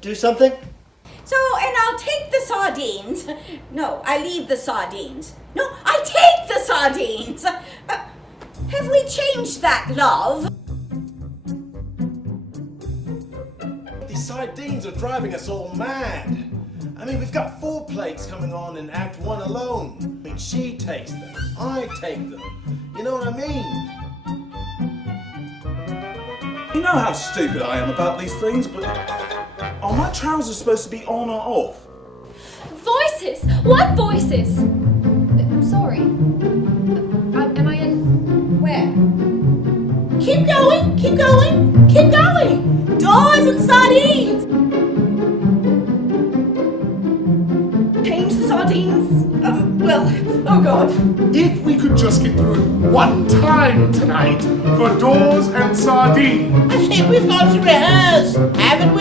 Do something? So, and I'll take the sardines. No, I leave the sardines. No, I take the sardines. Have we changed that, love? These sardines are driving us all mad. I mean, we've got 4 plates coming on in Act 1 alone. I mean, she takes them, I take them. You know what I mean? You know how stupid I am about these things, but are my trousers supposed to be on or off? Voices! What voices? Sorry. Am I in... where? Keep going, keep going, keep going. Doors and sardines. Change the sardines? Oh God. If we could just get through it one time tonight for doors and sardines. I think we've got to rehearse, haven't